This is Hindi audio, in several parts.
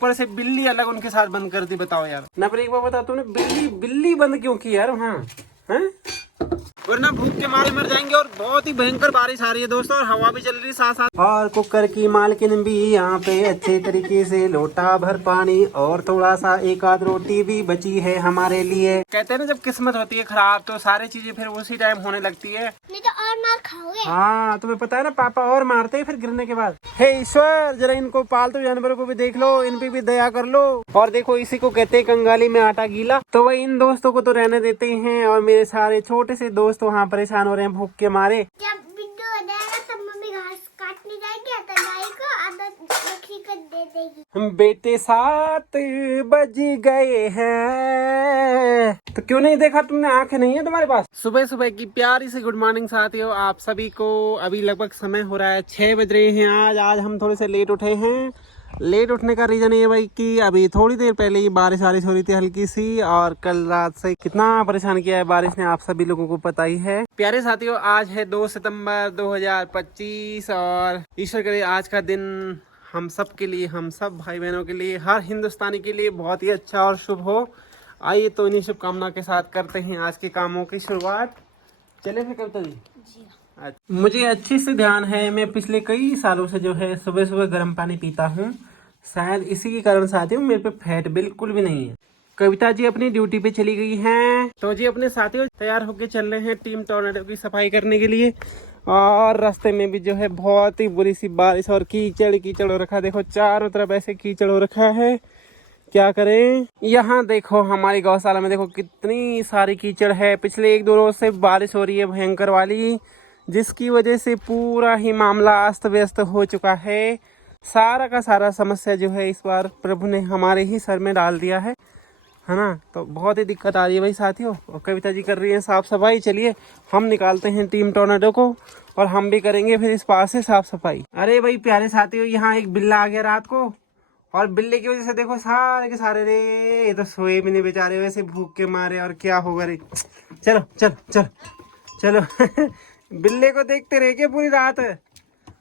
ऊपर से बिल्ली अलग उनके साथ बंद कर दी। बताओ यार ना, पर एक बार बता, तूने बिल्ली बंद क्यों की यार वहाँ हैं? वरना भूख के मारे मर जाएंगे। और बहुत ही भयंकर बारिश आ रही है दोस्तों, और हवा भी चल रही है साथ साथ। और कुकर की मालकिन भी यहाँ पे अच्छे तरीके से लोटा भर पानी और थोड़ा सा एक आध रोटी भी बची है हमारे लिए। कहते हैं ना, जब किस्मत होती है खराब तो सारी चीजें फिर उसी टाइम होने लगती है। नहीं तो और मार खाओगे। हाँ, तुम्हें पता है ना, पापा और मारते हैं फिर गिरने के बाद। हे ईश्वर, जरा इनको पालतू जानवरों को भी देख लो, इन पे भी दया कर लो। और देखो, इसी को कहते हैं कंगाली में आटा गीला। तो वही इन दोस्तों को तो रहने देते हैं, और मेरे सारे छोटे से दोस्त वहाँ परेशान हो रहे हैं भूख के मारे। जब बिट्टू हो जाएगा तब मम्मी घास काटने जाएगी, तो गाय को आदत बकरी को दे देगी। बेटे 7 बज गए हैं, तो क्यों नहीं देखा तुमने? आंखें नहीं है तुम्हारे पास? सुबह सुबह की प्यारी सी गुड मॉर्निंग साथियों आप सभी को। अभी लगभग समय हो रहा है 6 बज रहे हैं। आज हम थोड़े से लेट उठे हैं। लेट उठने का रीजन ये भाई कि अभी थोड़ी देर पहले ही बारिश हो रही थी हल्की सी, और कल रात से कितना परेशान किया है बारिश ने आप सभी लोगों को पता ही है। प्यारे साथियों, आज है 2 सितंबर 2025, और ईश्वर करे आज का दिन हम सब के लिए, हम सब भाई बहनों के लिए, हर हिंदुस्तानी के लिए बहुत ही अच्छा और शुभ हो। आइए तो इन्हीं शुभकामना के साथ करते हैं आज के कामों की शुरुआत। चले फिर कविता जी। मुझे अच्छे से ध्यान है, मैं पिछले कई सालों से जो है सुबह सुबह गर्म पानी पीता हूँ। शायद इसी के कारण साथियों मेरे पे फैट बिल्कुल भी नहीं है। कविता जी अपनी ड्यूटी पे चली गई हैं, तो जी अपने साथियों तैयार होके चल रहे हैं टीम टोर्नेडो की सफाई करने के लिए। और रास्ते में भी जो है बहुत ही बुरी सी बारिश और कीचड़ कीचड़ हो रखा। देखो चारों तरफ ऐसे कीचड़ हो रखा है, क्या करें। यहाँ देखो हमारी गौशाला में देखो कितनी सारी कीचड़ है। पिछले 1-2 रोज से बारिश हो रही है भयंकर वाली, जिसकी वजह से पूरा ही मामला अस्त व्यस्त हो चुका है। सारा का सारा समस्या जो है इस बार प्रभु ने हमारे ही सर में डाल दिया है ना। तो बहुत ही दिक्कत आ रही है भाई साथियों। और कविता जी कर रही है साफ सफाई। चलिए हम निकालते हैं टीम टोर्नेडो को, और हम भी करेंगे फिर इस पास से साफ सफाई। अरे भाई प्यारे साथियों, यहाँ एक बिल्ला आ गया रात को, और बिल्ले की वजह से देखो सारे के सारे रे ये तो सोए भी नहीं बेचारे, वैसे भूख के मारे। और क्या होगा रे, चलो चलो चलो चलो बिल्ले को देखते रह गए पूरी रात।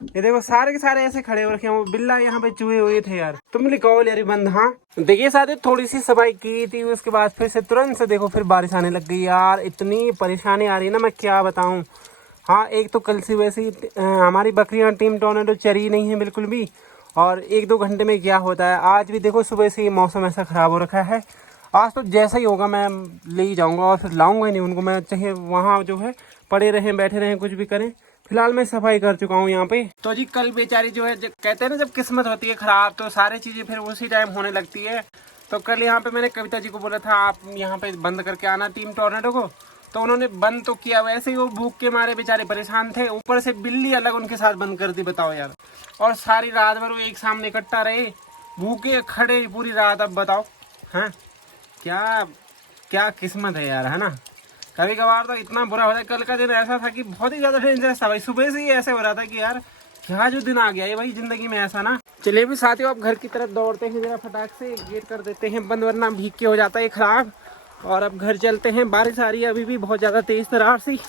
ये देखो सारे के सारे ऐसे खड़े हो रखे हैं। वो बिल्ला यहाँ पे चूहे हुए थे यार। तुम लिखो यार बंद। हाँ देखिए साथ थोड़ी सी सफाई की थी, उसके बाद फिर से तुरंत से देखो फिर बारिश आने लग गई यार। इतनी परेशानी आ रही है ना, मैं क्या बताऊं। हाँ, एक तो कल से वैसे ही हमारी बकरियां टीम टोर्नेडो चरी नहीं है बिल्कुल भी। और 1-2 घंटे में क्या होता है, आज भी देखो सुबह से ही मौसम ऐसा खराब हो रखा है। आज तो जैसा ही होगा मैं ले ही जाऊंगा, और फिर लाऊंगा ही नहीं उनको मैं, चाहे वहाँ जो है पड़े रहें बैठे रहें कुछ भी करें। फिलहाल मैं सफाई कर चुका हूँ यहाँ पे। तो जी कल बेचारी जो है, कहते हैं ना जब किस्मत होती है खराब तो सारी चीजें फिर उसी टाइम होने लगती है। तो कल यहाँ पे मैंने कविता जी को बोला था आप यहाँ पे बंद करके आना टीम टोर्नेडो को, तो उन्होंने बंद तो किया। वैसे ही वो भूख के मारे बेचारे परेशान थे, ऊपर से बिल्ली अलग उनके साथ बंद कर दी। बताओ यार। और सारी रात भर वो एक सामने इकट्ठा रहे, भूखे खड़े पूरी रात। अब बताओ हाँ, क्या क्या किस्मत है यार, है ना। कभी कभार तो इतना बुरा हो जाए। कल का दिन ऐसा था कि बहुत ही ज्यादा डेंजरस था भाई। सुबह से ही ऐसे हो रहा था कि यार क्या जो दिन आ गया है भाई जिंदगी में ऐसा ना। चलिए भी साथियों, अब घर की तरफ दौड़ते हैं, जरा फटाक से गेट कर देते हैं बंद, वरना भीग के हो जाता है खराब। और अब घर चलते हैं, बारिश आ रही है अभी भी बहुत ज़्यादा तेज़ तरार सी।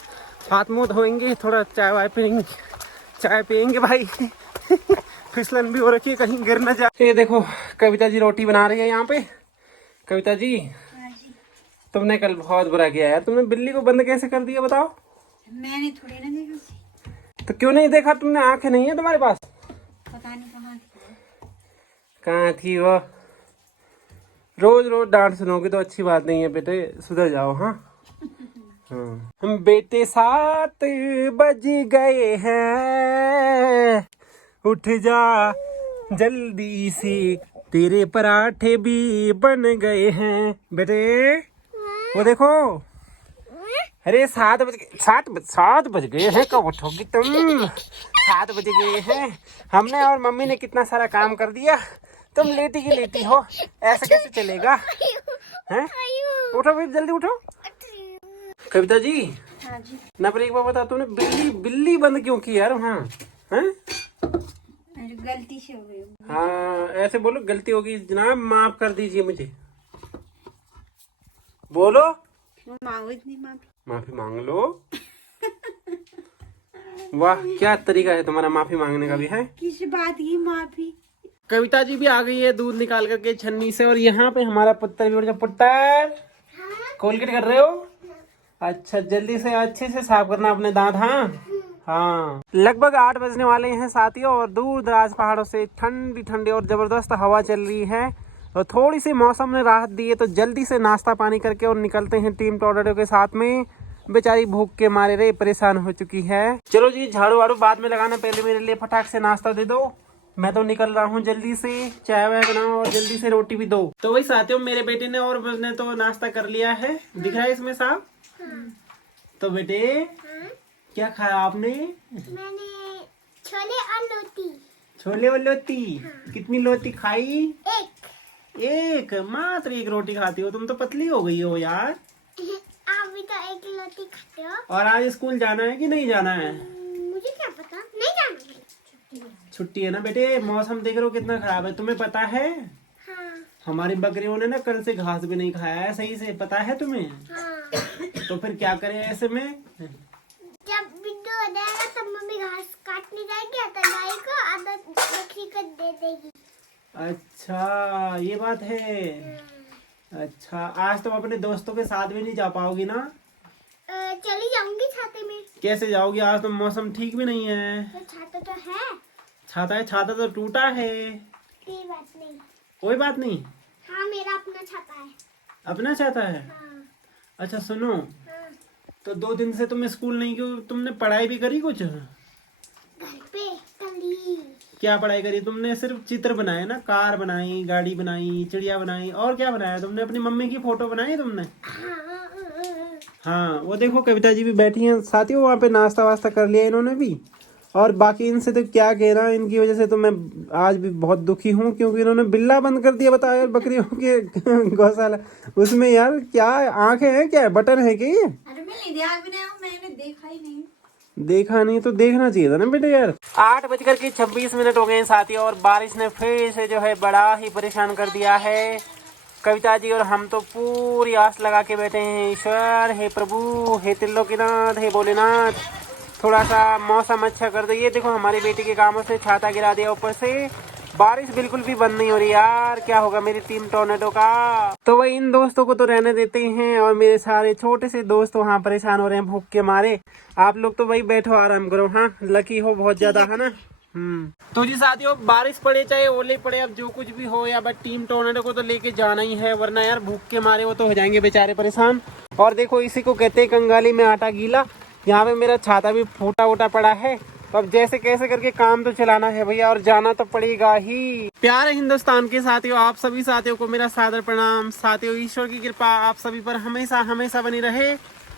हाथ मुँह धोएंगे, थोड़ा चाय वाय पियेंगे, चाय पियेंगे भाई फिसलन भी हो रखी है, कहीं गिर न जाए। ये देखो कविता जी रोटी बना रही है यहाँ पे। कविता जी तुमने कल बहुत बुरा किया यार, तुमने बिल्ली को बंद कैसे कर दिया बताओ। मैंने थोड़ी ना देखा। तो क्यों नहीं देखा तुमने? आंखें नहीं है तुम्हारे पास? पता नहीं कहाँ थी वो। रोज रोज डांट सुनोगे तो अच्छी बात नहीं है बेटे, सुधर जाओ। हाँ हाँ बेटे 7 बज गए हैं, उठ जा जल्दी से, तेरे पराठे भी बन गए हैं बेटे। वो देखो, अरे 7 बज गए हैं। कब उठोगी तुम? 7 बज गए हैं। हमने और मम्मी ने कितना सारा काम कर दिया, तुम लेटी की लेटी हो। ऐसा कैसे चलेगा हैं? उठो भाई जल्दी उठो। कविता जी। हाँ जी। ना पर एक बार बता, तूने बिल्ली बंद क्यों की यार वहाँ हैं? गलती से हो गई। हाँ ऐसे बोलो, गलती होगी जनाब, माफ कर दीजिए मुझे। बोलो। मांगो इतनी माफी। माफी मांग लो। वाह क्या तरीका है तुम्हारा माफी मांगने का भी है। किस बात की माफी? कविता जी भी आ गई है दूध निकाल करके छन्नी से। और यहाँ पे हमारा पुत्र भी उठ पुत्र कोलगेट कर रहे हो? अच्छा, जल्दी से अच्छे से साफ करना अपने दांत। हाँ हाँ। लगभग 8 बजने वाले हैं साथियों और दूर दराज पहाड़ों से ठंडी ठंडी और जबरदस्त हवा चल रही है और थोड़ी सी मौसम ने राहत दी है। तो जल्दी से नाश्ता पानी करके और निकलते हैं टीम टोर्नेडो के साथ में। बेचारी भूख के मारे रे परेशान हो चुकी है। चलो जी, झाड़ू वाड़ू बाद में लगाना, पहले मेरे लिए फटाक से नाश्ता दे दो। मैं तो निकल रहा हूँ, जल्दी से चाय वाय बनाओ और जल्दी से रोटी भी दो। तो वही साथियों, मेरे बेटे ने और उसने तो नाश्ता कर लिया है, दिख रहा है इसमें साफ। तो बेटे क्या खाया आपने? मैंने छोले और लोटी। छोले और लोटी? कितनी लोटी खाई? एक। मात्र एक रोटी खाती हो? तुम तो पतली हो गई हो यार। आप भी तो एक लोटी खाते हो। और आज स्कूल जाना है कि नहीं जाना है? मुझे क्या पता, नहीं जाना। छुट्टी है ना बेटे। मौसम देख रहे हो कितना खराब है, तुम्हें पता है? हाँ। हमारी बकरियों ने ना कल से घास भी नहीं खाया है सही से, पता है तुम्हें? हाँ। तो फिर क्या करें ऐसे में? जब बिट्टू हो जाएगा तब मम्मी घास काटने जाएगी तो गाय को आधा बकरी को दे देगी। अच्छा ये बात है। अच्छा, आज तुम अपने दोस्तों के साथ भी नहीं जा पाओगी ना? चली जाऊंगी छाते में। कैसे जाओगी? आज तो मौसम ठीक भी नहीं है। तो छाता तो है। छाता है? छाता तो टूटा है। कोई बात नहीं। कोई बात नहीं। हाँ, मेरा अपना छाता है। अपना छाता है? हाँ। अच्छा सुनो, हाँ। तो 2 दिन से तुम स्कूल नहीं क्यों? तुमने पढ़ाई भी करी कुछ? घर पे कली। क्या पढ़ाई करी तुमने? सिर्फ चित्र बनाए ना? कार बनाई, गाड़ी बनाई, चिड़िया बनाई, और क्या बनाया तुमने? अपनी मम्मी की फोटो बनाई तुमने? हाँ, वो देखो कविता जी भी बैठी हैं साथियों, वहाँ पे नाश्ता वास्ता कर लिया इन्होंने भी। और बाकी इनसे तो क्या कहना, इनकी वजह से तो मैं आज भी बहुत दुखी हूँ क्योंकि इन्होंने बिल्ला बंद कर दिया। बताओ यार, बकरियों के गौशाला उसमें यार क्या आंखें हैं, क्या बटन है क्या? अरे मैंने देखा ही नहीं। देखा नहीं तो देखना चाहिए था ना बेटे यार। 8:26 हो गए साथियों और बारिश ने फिर से जो है बड़ा ही परेशान कर दिया है। कविता जी और हम तो पूरी आस लगा के बैठे हैं। ईश्वर, हे प्रभु, हे त्रिलोकीनाथ, हे भोलेनाथ, थोड़ा सा मौसम अच्छा कर दो। ये देखो हमारी बेटी के कामों से छाता गिरा दिया ऊपर से। बारिश बिल्कुल भी बंद नहीं हो रही यार, क्या होगा मेरी टीम टोर्नेडो का? तो वही इन दोस्तों को तो रहने देते हैं और मेरे सारे छोटे से दोस्त वहाँ परेशान हो रहे हैं भूख के मारे। आप लोग तो वही बैठो आराम करो। हाँ, लकी हो बहुत ज्यादा, है ना? तो जी साथियों, बारिश पड़े चाहे ओले पड़े, अब जो कुछ भी हो या बट टीम टोर्नेडो को तो लेके जाना ही है, वरना यार भूख के मारे वो तो हो जाएंगे बेचारे परेशान। और देखो इसी को कहते हैं कंगाली में आटा गीला। यहाँ पे मेरा छाता भी फूटा वूटा पड़ा है, तो अब जैसे कैसे करके काम तो चलाना है भैया, और जाना तो पड़ेगा ही। प्यारे हिंदुस्तान के साथियों, आप सभी साथियों को मेरा सादर प्रणाम। साथियों, ईश्वर की कृपा आप सभी पर हमेशा हमेशा बनी रहे।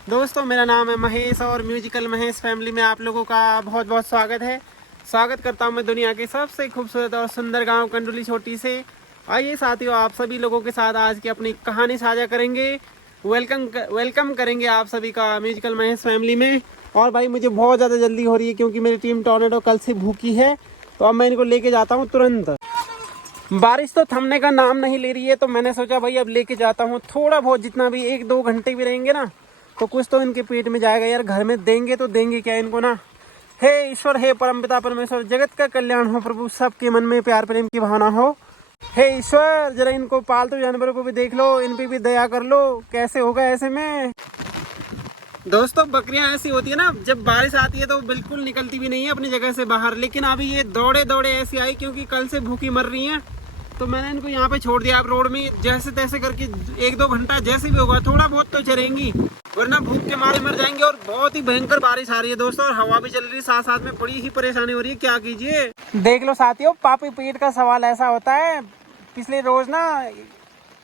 दोस्तों, मेरा नाम है महेश और म्यूजिकल महेश फैमिली में आप लोगों का बहुत बहुत स्वागत है। स्वागत करता हूँ मैं दुनिया के सबसे खूबसूरत और सुंदर गाँव कंडोली छोटी से। आइए साथियों, आप सभी लोगों के साथ आज की अपनी कहानी साझा करेंगे। वेलकम करेंगे आप सभी का म्यूजिकल महेश फैमिली में। और भाई मुझे बहुत ज़्यादा जल्दी हो रही है क्योंकि मेरी टीम टोर्नेडो कल से भूखी है, तो अब मैं इनको लेके जाता हूँ तुरंत। बारिश तो थमने का नाम नहीं ले रही है, तो मैंने सोचा भाई अब लेके जाता हूँ। थोड़ा बहुत जितना भी 1-2 घंटे भी रहेंगे ना, तो कुछ तो इनके पेट में जाएगा यार। घर में देंगे तो देंगे क्या इनको ना। हे ईश्वर, हे परमपिता परमेश्वर, जगत का कल्याण हो प्रभु, सबके मन में प्यार प्रेम की भावना हो। हे ईश्वर, जरा इनको पालतू जानवरों को भी देख लो, इन पे भी दया कर लो। कैसे होगा ऐसे में? दोस्तों, बकरियां ऐसी होती है ना, जब बारिश आती है तो बिल्कुल निकलती भी नहीं है अपनी जगह से बाहर। लेकिन अभी ये दौड़े दौड़े ऐसी आई क्योंकि कल से भूखी मर रही हैं, तो मैंने इनको यहाँ पे छोड़ दिया। अब रोड में जैसे तैसे करके 1-2 घंटा जैसे भी होगा थोड़ा बहुत तो चलेंगी, वरना भूख के मारे मर जाएंगे। और बहुत ही भयंकर बारिश आ रही है दोस्तों, और हवा भी चल रही है साथ साथ में, बड़ी ही परेशानी हो रही है। क्या कीजिए, देख लो साथियों, पापी पेट का सवाल ऐसा होता है। पिछले रोज ना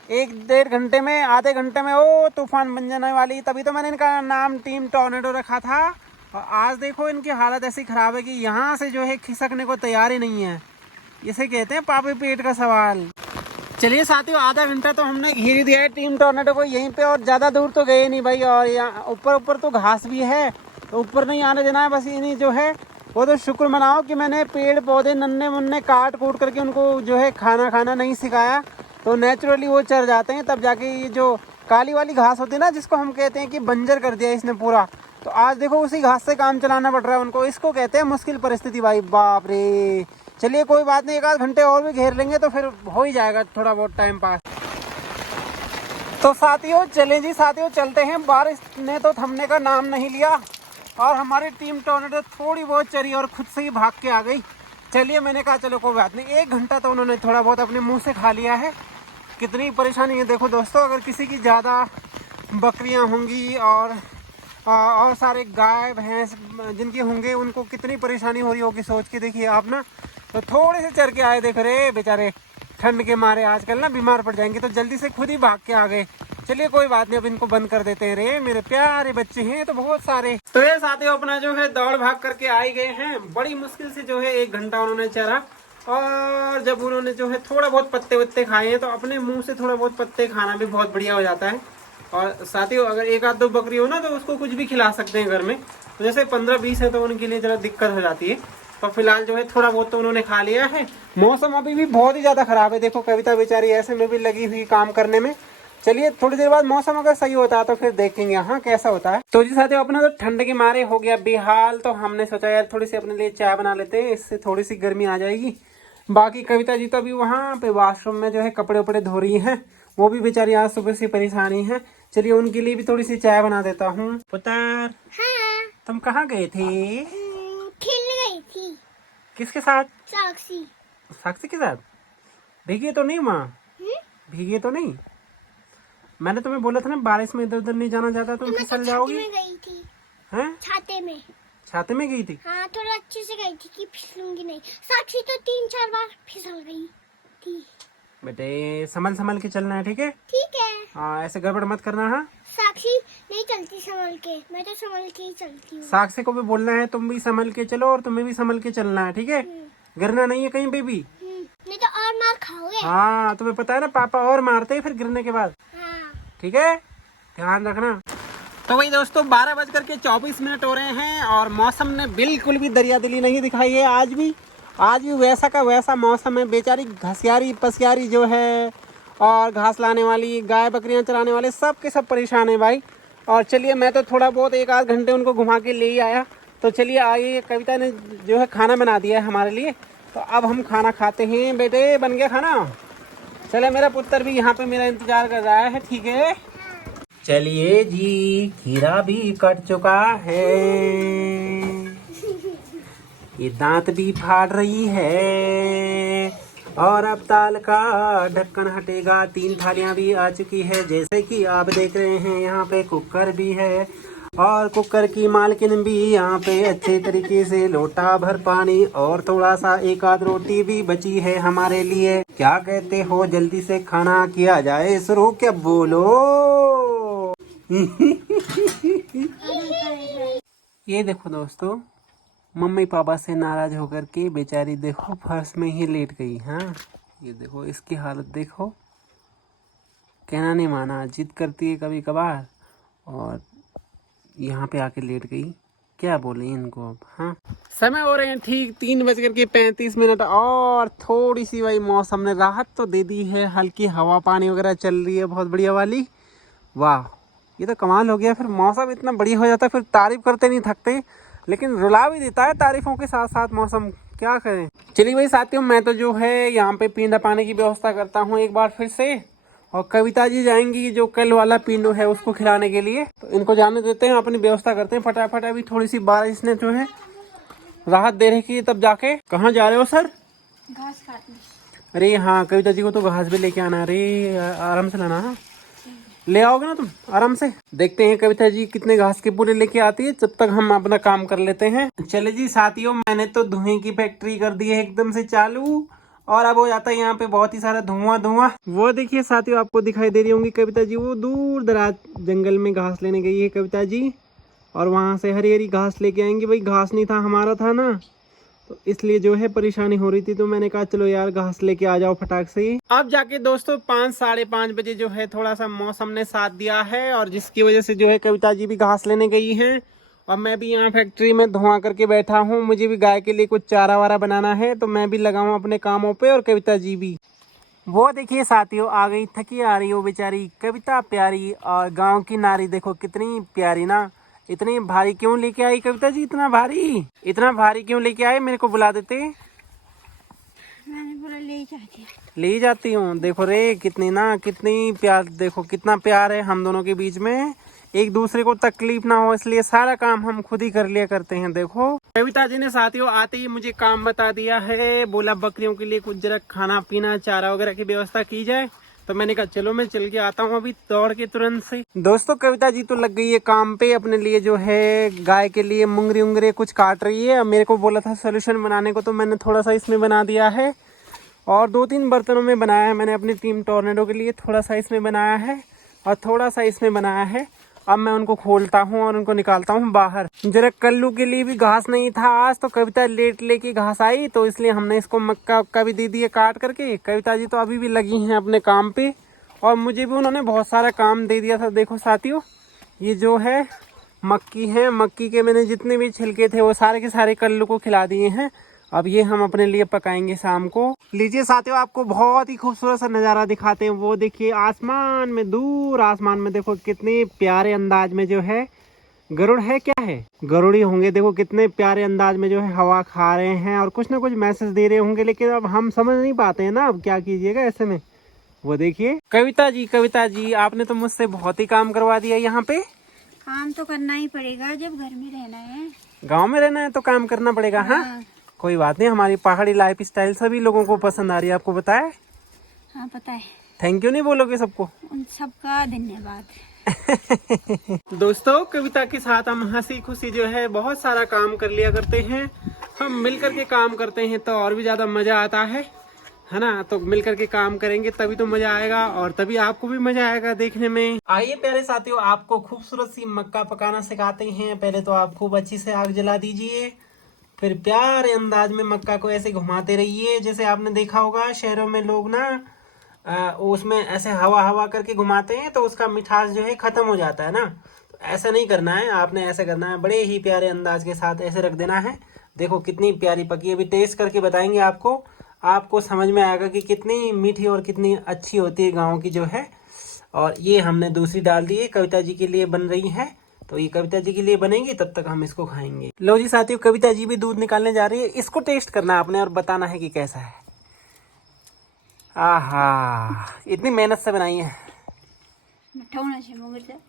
1-1.5 घंटे में, आधे घंटे में वो तूफान बन जाने वाली, तभी तो मैंने इनका नाम टीम टोर्नेडो रखा था। और आज देखो इनकी हालत ऐसी खराब है कि यहाँ से जो है खिसकने को तैयार ही नहीं है। इसे कहते हैं पापी पेट का सवाल। चलिए साथियों, आधा घंटा तो हमने घेर दिया है टीम टोर्नेडो को यहीं पे, और ज़्यादा दूर तो गए नहीं भाई। और यहाँ ऊपर तो घास भी है, तो ऊपर नहीं आने देना है। बस इन्हीं जो है वो तो शुक्र मनाओ कि मैंने पेड़ पौधे नन्हे मुन्ने काट कूट करके उनको जो है खाना नहीं सिखाया, तो नेचुरली वो चर जाते हैं। तब जाके ये जो काली वाली घास होती है ना, जिसको हम कहते हैं कि बंजर कर दिया इसने पूरा, तो आज देखो उसी घास से काम चलाना पड़ रहा है उनको। इसको कहते हैं मुश्किल परिस्थिति भाई। बाप रे, चलिए कोई बात नहीं, एक आध घंटे और भी घेर लेंगे तो फिर हो ही जाएगा थोड़ा बहुत टाइम पास। तो साथियों चलें जी साथियों, चलते हैं। बारिश ने तो थमने का नाम नहीं लिया और हमारी टीम टोर्नेडो थोड़ी बहुत चली और खुद से ही भाग के आ गई। चलिए मैंने कहा चलो कोई बात नहीं, 1 घंटा तो उन्होंने थोड़ा बहुत अपने मुंह से खा लिया है। कितनी परेशानी है देखो दोस्तों, अगर किसी की ज़्यादा बकरियां होंगी और सारे गाय भैंस जिनकी होंगे उनको कितनी परेशानी हो रही होगी, सोच के देखिए आप ना। तो थोड़े से चर के आए, देख रहे बेचारे ठंड के मारे आजकल ना बीमार पड़ जाएंगे, तो जल्दी से खुद ही भाग के आ गए। चलिए कोई बात नहीं, अब इनको बंद कर देते हैं। रे मेरे प्यारे बच्चे हैं तो बहुत सारे। तो ये साथियों अपना जो है दौड़ भाग करके आ ही गए हैं। बड़ी मुश्किल से जो है 1 घंटा उन्होंने चरा और जब उन्होंने जो है थोड़ा बहुत पत्ते वत्ते खाए हैं तो अपने मुंह से थोड़ा बहुत पत्ते खाना भी बहुत बढ़िया हो जाता है। और साथियों अगर 1 आध 2 बकरी हो ना तो उसको कुछ भी खिला सकते हैं घर में। तो जैसे 15-20 है तो उनके लिए जरा दिक्कत हो जाती है। तो फिलहाल जो है थोड़ा बहुत तो उन्होंने खा लिया है। मौसम अभी भी बहुत ही ज़्यादा खराब है। देखो कविता बेचारी ऐसे में भी लगी हुई काम करने में। चलिए थोड़ी देर बाद मौसम अगर सही होता है तो फिर देखेंगे हाँ कैसा होता है। तो जी साथियों अपना तो ठंड के मारे हो गया बेहाल, तो हमने सोचा यार थोड़ी सी अपने लिए चाय बना लेते हैं, इससे थोड़ी सी गर्मी आ जाएगी। बाकी कविता जी तो अभी वहाँ पे वॉशरूम में जो है कपड़े वपड़े धो रही हैं, वो भी बेचारी आज सुबह से परेशानी है। चलिए उनके लिए भी थोड़ी सी चाय बना देता हूँ। पुत्र हाँ, तुम कहाँ गए थे? खेलने गई थी। किसके साथ? साक्षी। साक्षी के साथ? भीगे तो नहीं माँ? भीगे तो नहीं? मैंने तुम्हें बोला था ना बारिश में इधर उधर नहीं जाना चाहता, तुम फिसल जाओगी। में गई थी। हैं? छाते में। छाते में गई थी? हाँ थोड़ा अच्छे से गई थी कि फिसलूंगी नहीं। साक्षी तो 3-4 बार फिसल गई थी। बेटे संभल के चलना है, ठीक है? ठीक है। हाँ ऐसे गड़बड़ मत करना। हाँ साक्षी नहीं चलती संभल के, मैं तो संभल के ही चलती हूँ। साक्षी को भी बोलना है तुम भी संभल के चलो और तुम्हें भी संभल के चलना है, ठीक है? गिरना नहीं है कहीं पे भी। नहीं तो और मार खाओगे। हाँ तुम्हें पता है ना पापा और मारते हैं फिर गिरने के बाद, हाँ। ठीक है? ध्यान रखना। तो वही दोस्तों 12:24 हो रहे हैं और मौसम ने बिल्कुल भी दरिया दिली नहीं दिखाई है। आज भी वैसा का वैसा मौसम है। बेचारी घसियारी पसियारी जो है और घास लाने वाली गाय बकरियां चराने वाले सब के सब परेशान है भाई। और चलिए मैं तो थोड़ा बहुत 1 आध घंटे उनको घुमा के ले ही आया। तो चलिए आइए, कविता ने जो है खाना बना दिया है हमारे लिए, तो अब हम खाना खाते हैं। बेटे बन गया खाना? चले मेरा पुत्र भी यहाँ पे मेरा इंतजार कर रहा है, ठीक है? चलिए जी खीरा भी कट चुका है, ये दांत भी फाड़ रही है और अब दाल का ढक्कन हटेगा। 3 थालियां भी आ चुकी है, जैसे कि आप देख रहे हैं। यहाँ पे कुकर भी है और कुकर की मालकिन भी यहाँ पे अच्छे तरीके से लोटा भर पानी और थोड़ा सा 1 आध रोटी भी बची है हमारे लिए। क्या कहते हो, जल्दी से खाना किया जाए शुरू? क्या बोलो? ये देखो दोस्तों मम्मी पापा से नाराज होकर के बेचारी देखो फर्श में ही लेट गई। हाँ ये देखो इसकी हालत देखो, कहना नहीं माना, जिद करती है कभी कभार और यहाँ पे आके लेट गई। क्या बोले इनको अब। हाँ समय हो रहे हैं ठीक 3:35 और थोड़ी सी भाई मौसम ने राहत तो दे दी है। हल्की हवा पानी वगैरह चल रही है बहुत बढ़िया वाली। वाह ये तो कमाल हो गया। फिर मौसम इतना बढ़िया हो जाता है, फिर तारीफ करते नहीं थकते, लेकिन रुला भी देता है तारीफों के साथ साथ मौसम, क्या करें। चलिए भाई साथियों मैं तो जो है यहाँ पे पीने पानी की व्यवस्था करता हूँ एक बार फिर से, और कविता जी जाएंगी जो कल वाला पिंडो है उसको खिलाने के लिए। तो इनको जाने देते हैं, अपनी व्यवस्था करते हैं फटाफट। अभी थोड़ी सी बारिश ने जो है राहत दे रही है, तब जाके। कहाँ जा रहे हो सर? घास काटने। अरे हाँ कविता जी को तो घास भी लेके आना। अरे आराम से लाना, ले आओगे ना तुम आराम से। देखते हैं कविता जी कितने घास के पूरे लेके आती है, जब तक हम अपना काम कर लेते हैं। चले जी साथियों मैंने तो धुएं की फैक्ट्री कर दी है एकदम से चालू, और अब हो जाता है यहाँ पे बहुत ही सारा धुआं। वो देखिए साथियों आपको दिखाई दे रही होंगी कविता जी, वो दूर दराज जंगल में घास लेने गई है कविता जी, और वहाँ से हरी हरी घास लेके आएंगे। भाई घास नहीं था हमारा था ना, तो इसलिए जो है परेशानी हो रही थी, तो मैंने कहा चलो यार घास लेके आ जाओ फटाक से। अब जाके दोस्तों 5-5:30 बजे जो है थोड़ा सा मौसम ने साथ दिया है, और जिसकी वजह से जो है कविता जी भी घास लेने गई हैं और मैं भी यहाँ फैक्ट्री में धुआं करके बैठा हूँ। मुझे भी गाय के लिए कुछ चारा वारा बनाना है, तो मैं भी लगा हूँ अपने कामों पे, और कविता जी भी। वो देखिए साथियों आ गई, थकी आ रही हो बेचारी कविता प्यारी, और गाँव की नारी देखो कितनी प्यारी ना। इतनी भारी क्यों लेके आई कविता जी? इतना भारी क्यों लेके आए? मेरे को बुला देते। बोला ले जाती है। ले जाती हूँ। देखो रे कितनी प्यार, देखो कितना प्यार है हम दोनों के बीच में, एक दूसरे को तकलीफ ना हो इसलिए सारा काम हम खुद ही कर लिया करते हैं। देखो कविता जी ने साथियों आते ही मुझे काम बता दिया है, बोला बकरियों के लिए कुछ जरा खाना पीना चारा वगैरह की व्यवस्था की जाए। तो मैंने कहा चलो मैं चल के आता हूँ अभी दौड़ के तुरंत से। दोस्तों कविता जी तो लग गई है काम पे, अपने लिए जो है गाय के लिए मुंगरी उंगरे कुछ काट रही है। मेरे को बोला था सोल्यूशन बनाने को, तो मैंने थोड़ा सा इसमें बना दिया है और 2-3 बर्तनों में बनाया है मैंने अपनी टीम टोर्नेडो के लिए। थोड़ा सा इसमें बनाया है और थोड़ा सा इसमें बनाया है। अब मैं उनको खोलता हूँ और उनको निकालता हूँ बाहर। जरा कल्लू के लिए भी घास नहीं था आज, तो कविता लेट लेके घास आई, तो इसलिए हमने इसको मक्का उक्का भी दे दिए काट करके। कविता जी तो अभी भी लगी हैं अपने काम पे और मुझे भी उन्होंने बहुत सारा काम दे दिया था। देखो साथियों ये जो है मक्की है, मक्की के मैंने जितने भी छिलके थे वो सारे के सारे कल्लू को खिला दिए हैं। अब ये हम अपने लिए पकाएंगे शाम को। लीजिए साथियों आपको बहुत ही खूबसूरत सा नज़ारा दिखाते हैं। वो देखिए आसमान में, दूर आसमान में देखो कितने प्यारे अंदाज में जो है गरुड़ है, क्या है गरुड़ ही होंगे। देखो कितने प्यारे अंदाज में जो है हवा खा रहे हैं और कुछ ना कुछ मैसेज दे रहे होंगे, लेकिन अब हम समझ नहीं पाते हैं ना, अब क्या कीजिएगा ऐसे में। वो देखिए कविता जी आपने तो मुझसे बहुत ही काम करवा दिया यहाँ पे। काम तो करना ही पड़ेगा, जब घर में रहना है, गाँव में रहना है तो काम करना पड़ेगा। हाँ कोई बात नहीं, हमारी पहाड़ी लाइफ स्टाइल सभी लोगों को पसंद आ रही है, आपको पता है। हाँ पता है। थैंक यू नहीं बोलोगे सबको? उन सबका धन्यवाद। दोस्तों कविता के साथ हम हंसी खुशी जो है बहुत सारा काम कर लिया करते हैं। हम मिलकर के काम करते हैं तो और भी ज्यादा मजा आता है ना। तो मिलकर के काम करेंगे तभी तो मजा आएगा और तभी आपको भी मजा आएगा देखने में। आइए प्यारे साथियों आपको खूबसूरत सी मक्का पकाना सिखाते हैं। पहले तो आप खूब अच्छी से आग जला दीजिए, फिर प्यारे अंदाज में मक्का को ऐसे घुमाते रहिए। जैसे आपने देखा होगा शहरों में लोग ना उसमें ऐसे हवा हवा करके घुमाते हैं तो उसका मिठास जो है खत्म हो जाता है ना। तो ऐसा नहीं करना है, आपने ऐसा करना है, बड़े ही प्यारे अंदाज के साथ ऐसे रख देना है। देखो कितनी प्यारी पकी है, अभी टेस्ट करके बताएंगे आपको समझ में आएगा कि कितनी मीठी और कितनी अच्छी होती है गाँव की जो है। और ये हमने दूसरी डाल दी है, कविता जी के लिए बन रही है, तो ये कविता जी के लिए बनेगी, तब तक हम इसको खाएंगे। लो जी साथियों कविता जी भी दूध निकालने जा रही है, इसको टेस्ट करना है आपने और बताना है कि कैसा है। आहा इतनी मेहनत से बनाई है।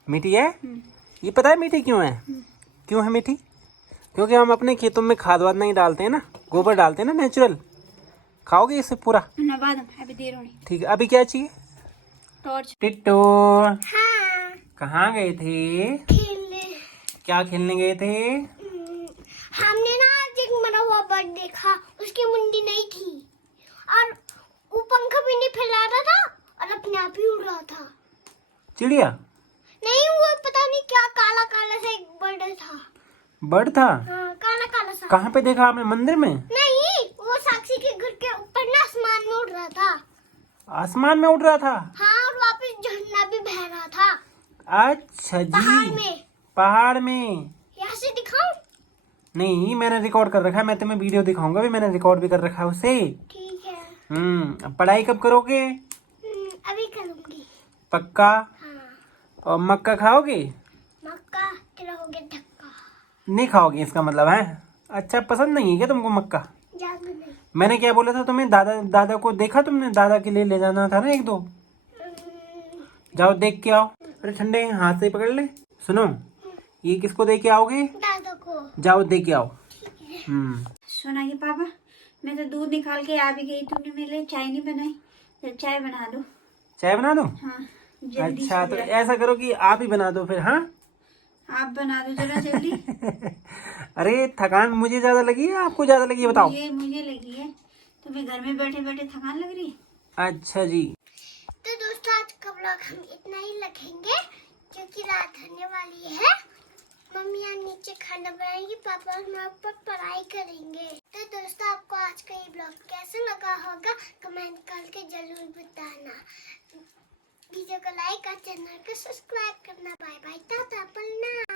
मीठी है? ये पता है मीठी क्यों है? क्यों है मीठी? क्योंकि हम अपने खेतों में खाद वाद नहीं डालते हैं ना, गोबर डालते हैं ना नेचुरल। खाओगे इसे पूरा? ठीक है, अभी क्या चाहिए? टॉर्च। टिट्टू हाँ कहाँ गए थे? खेलने। क्या खेलने गए थे? हमने ना आज एक मरा हुआ बर्ड देखा, उसकी मुंडी नहीं थी और वो पंखा भी नहीं फैला रहा था और अपने आप ही उड़ रहा था। चिड़िया? नहीं वो पता नहीं क्या काला काला सा एक बर्ड था। बर्ड था? हाँ काला काला सा। कहाँ पे देखा आपने? मंदिर में? नहीं वो साक्षी के घर के ऊपर ना आसमान में उड़ रहा था। आसमान में उड़ रहा था? हाँ और वापस झरना भी बह रहा था। अच्छा जी, पहाड़ में। पहाड़ में? यहाँ से दिखाऊं? नहीं मैंने रिकॉर्ड कर रखा है, मैं तुम्हें वीडियो दिखाऊंगा भी, मैंने रिकॉर्ड भी कर रखा है उसे। ठीक है। अब पढ़ाई कब करोगे? अभी करूंगी। पक्का? हाँ। और मक्का खाओगे? मक्का खिलाओगे धक्का? नहीं खाओगे इसका मतलब है? अच्छा पसंद नहीं है क्या तुमको मक्का? जादू नहीं। मैंने क्या बोला था तुम्हें? दादा को देखा तुमने? दादा के लिए ले जाना था ना 1-2। जाओ देख के आओ। अरे ठंडे हाथ से पकड़ ले। सुनो ये किसको दे के आओगे? दादा को। जाओ दे के आओ। सोना के पापा मैं तो दूध निकाल के आ भी गई, तुमने मेरे लिए चाय नहीं बनाई, तो चाय बना दो। चाय बना दो? हाँ जल्दी। अच्छा तो ऐसा करो कि आप ही बना दो फिर। हाँ आप बना दो जरा जल्दी। अरे थकान मुझे ज्यादा लगी है आपको ज्यादा लगी है बताओ? मुझे लगी है, तुम्हें घर में बैठे बैठे थकान लग रही है। अच्छा जी तो दोस्तों आज का ब्लॉग हम इतना ही रखेंगे क्योंकि रात होने वाली है। मम्मी यहाँ नीचे खाना बनाएंगी, पापा हमारे ऊपर पढ़ाई करेंगे। तो दोस्तों आपको आज का ये ब्लॉग कैसा लगा होगा कमेंट करके जरूर बताना। वीडियो को लाइक और चैनल को सब्सक्राइब करना। बाय बाय, टाटा, प्रणाम।